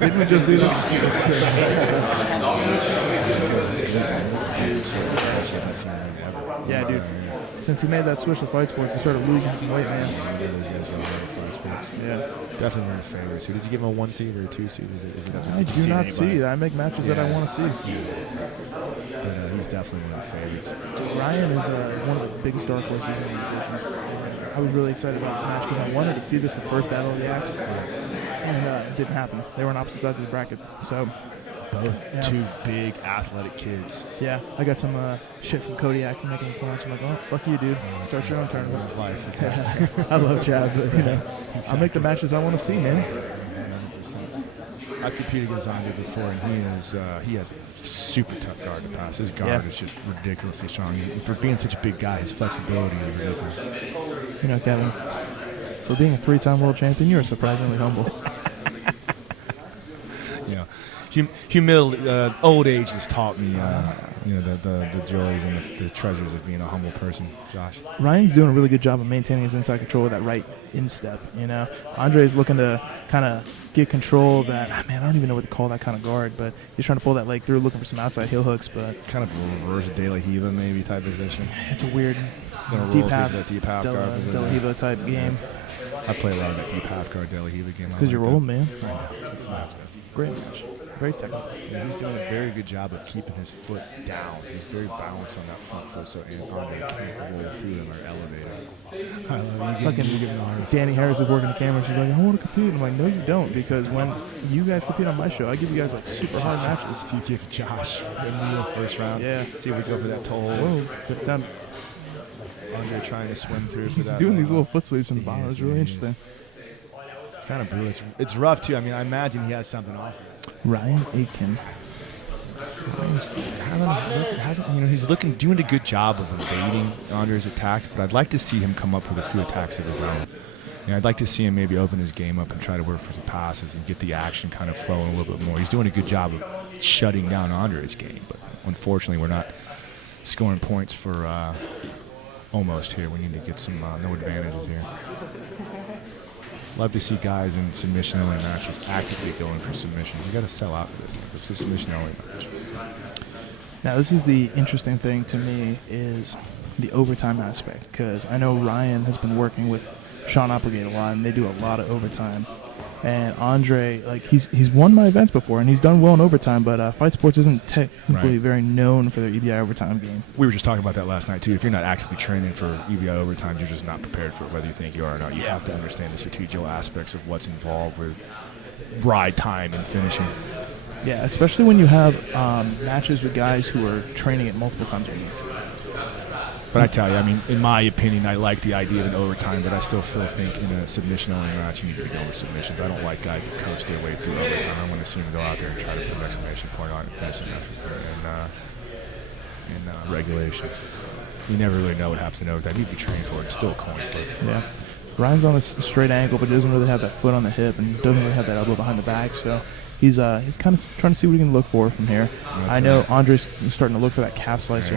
Didn't we just do this? Yeah, dude. Since he made that switch to fight sports, he started losing some weight, man. Yeah. Definitely one of his favorites. Did you give him a 1 seed or a 2 seed? I do not see. I make matches that I want to see. But, he's definitely one of the favorites. Rayn is one of the biggest dark horses in the division. I was really excited about this match because I wanted to see this the first Battle of the Axe, and it didn't happen. They were on opposite sides of the bracket, so both two big athletic kids. Yeah, I got some shit from Kodiak for making this match. I'm like, oh, fuck you, dude. Start your own tournament. I love Chad, but I'll make the matches I want to see, man. 100%. I've competed against Andre before, and he has a super tough guard to pass. His guard is just ridiculously strong. For being such a big guy, his flexibility is ridiculous. You know, Kevin, for being a 3-time world champion, you're surprisingly humble. Humility, old age has taught me, the joys and the treasures of being a humble person. Josh, Ryan's doing a really good job of maintaining his inside control with that right instep. Andre's looking to kind of get control of that. Man, I don't even know what to call that kind of guard, but he's trying to pull that leg through, looking for some outside heel hooks. But kind of a reverse De La Hiva maybe type position. It's a weird deep half De La Hiva type game. I play a lot of that deep half guard De La Hiva game. It's because you're old, man. Great match. Very technical. Yeah, he's doing a very good job of keeping his foot down. He's very balanced on that front foot, so Andre can't roll through them or elevate him. Fucking Danny Harris is working the camera. She's like, I want to compete. I'm like, no, you don't, because when you guys compete on my show, I give you guys like super hard matches. You give Josh a Neil first round. Yeah. See if we go for that toe hold. Whoa, good time. Andre trying to swim through. He's doing these little foot sweeps in the bottom. It's really interesting. Kind of brutal. It's rough too. I mean, I imagine he has something off. Rayn Aitken. He's doing a good job of evading Andre's attacks, but I'd like to see him come up with a few attacks of his own. I'd like to see him maybe open his game up and try to work for some passes and get the action kind of flowing a little bit more. He's doing a good job of shutting down Andre's game, but unfortunately we're not scoring points for almost here. We need to get some no advantages here. Love to see guys in submission-only matches actively going for submission. You got to sell out for this. It's a submission-only match. Now, this is the interesting thing to me is the overtime aspect, because I know Ryan has been working with Sean Applegate a lot, and they do a lot of overtime. And Andre, like he's won my events before, and he's done well in overtime, but Fight Sports isn't technically very known for their EBI overtime game. We were just talking about that last night, too. If you're not actively training for EBI overtime, you're just not prepared for it, whether you think you are or not. You have to understand the strategical aspects of what's involved with ride time and finishing. Yeah, especially when you have matches with guys who are training it multiple times a week. But I tell you, I mean, in my opinion, I like the idea of an overtime, but I still think in a submission-only match, you need to go with submissions. I don't like guys that coach their way through overtime. I want to see them go out there and try to put an exclamation point on it and finish in regulation. You never really know what happens in overtime. You can train for it. It's still a coin flip. Yeah. Ryan's on a straight ankle, but doesn't really have that foot on the hip and doesn't really have that elbow behind the back, so he's kind of trying to see what he can look for from here. I know Andre's starting to look for that calf slicer.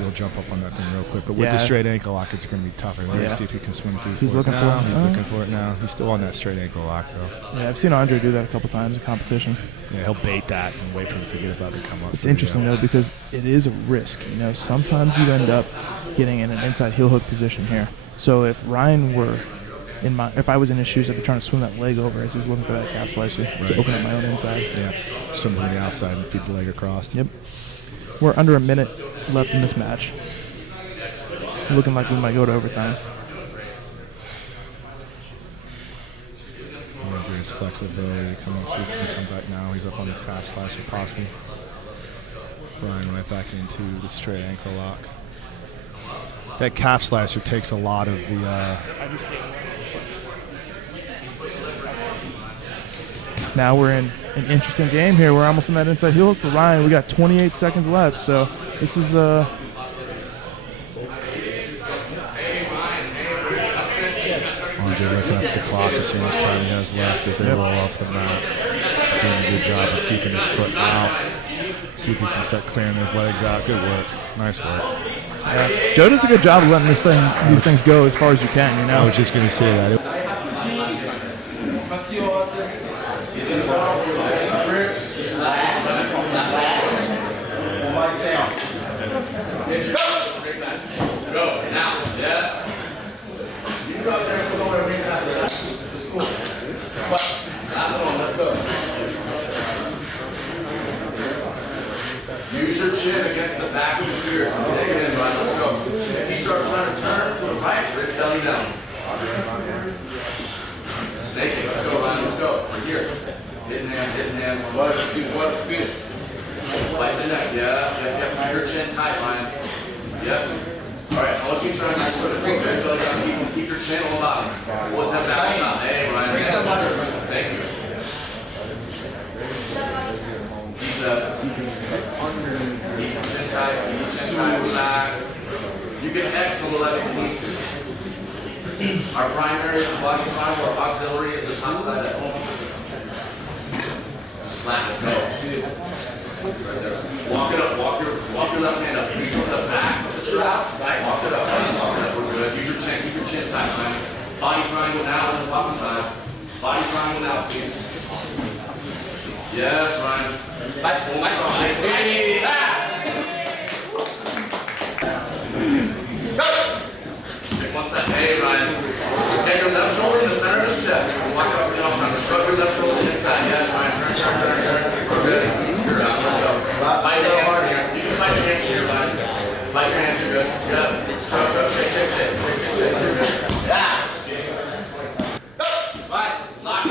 You'll jump up on that thing real quick, but with the straight ankle lock, it's going to be tougher. Let's see if he can swim through. He's looking for it. He's looking for it now. He's still on that straight ankle lock, though. Yeah, I've seen Andre do that a couple times in competition. Yeah, he'll bait that and wait for him to forget about it and come up. It's interesting, though, because it is a risk. Sometimes you end up getting in an inside heel hook position here. So if Ryan were if I was in his shoes, I'd be trying to swim that leg over as he's looking for that calf slicer to open up my own inside. Yeah, swim from the outside and feed the leg across. Yep. We're under a minute left in this match. Looking like we might go to overtime. Andre's flexibility to come up, see if he can come back now. He's up on the calf slicer possibly. Ryan right back into the straight ankle lock. That calf slicer takes a lot of the... Now we're in an interesting game here. We're almost in that inside heel hook for Ryan. We got 28 seconds left, so this is Andre looking up the clock to see how much time he has left as they roll off the mat. Doing a good job of keeping his foot out. See if he can start clearing those legs out. Good work. Nice work. Joe does a good job of letting these things go as far as you can, I was just going to say that. Go, now, yeah. You go out there and go over and it's cool. Let's go. Use your chin against the back of the spear. Take it in, Ryan. Let's go. If he starts trying to turn to the right, bridge belly down. Snake it. Let's go, Ryan. Let's go. Right here. Hidden hand. What feel? Fight the neck. Yeah. Keep your chin tight, Ryan. Yep. All right. I'll let you try and put a bridge belly down. Keep your chin on the bottom. Always have that on top. Hey, Ryan. Thank you. Keep your chin tight, relax. You can exhale if you need to. Our primary is the body triangle, our auxiliary is the top side X. Slap it, go. Right there. Walk it up, walk your left hand up. Reach over the back of the trap. Right, walk it up, we're good. Use your chin, keep your chin tight, man. Body triangle now on the bottom side. Body triangle now, please. Yes, Ryan. Hey! One second. Hey, Ryan. Get your left shoulder in the center of his chest. Walk up, trying to shrug your left shoulder inside. Yes, Ryan. Turn. We're good. You're out. Let's go. Fight the hands here. You can fight your hands here, Ryan. Fight your hands. You're good. Good. Shrug. Shake. You're good. Yeah. Right. Lock.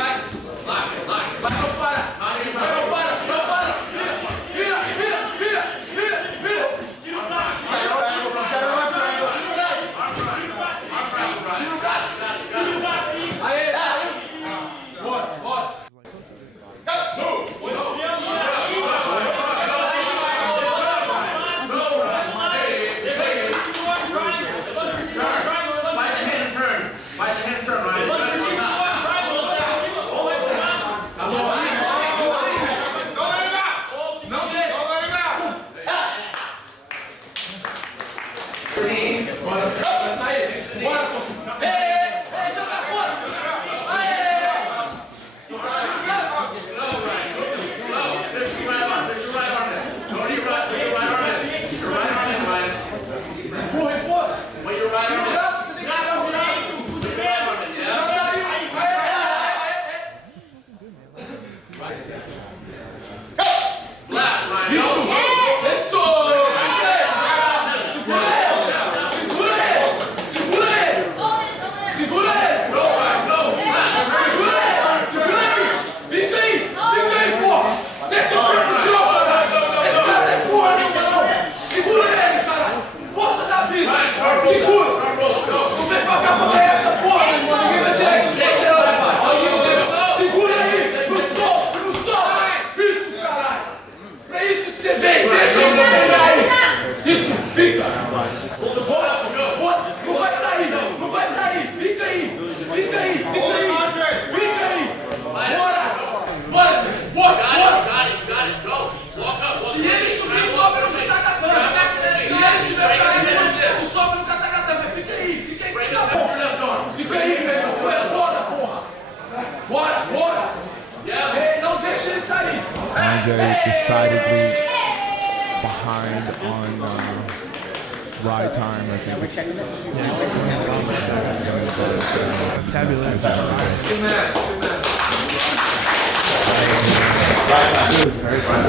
Decidedly behind on ride time. I think it's Tabulate. It was very fun.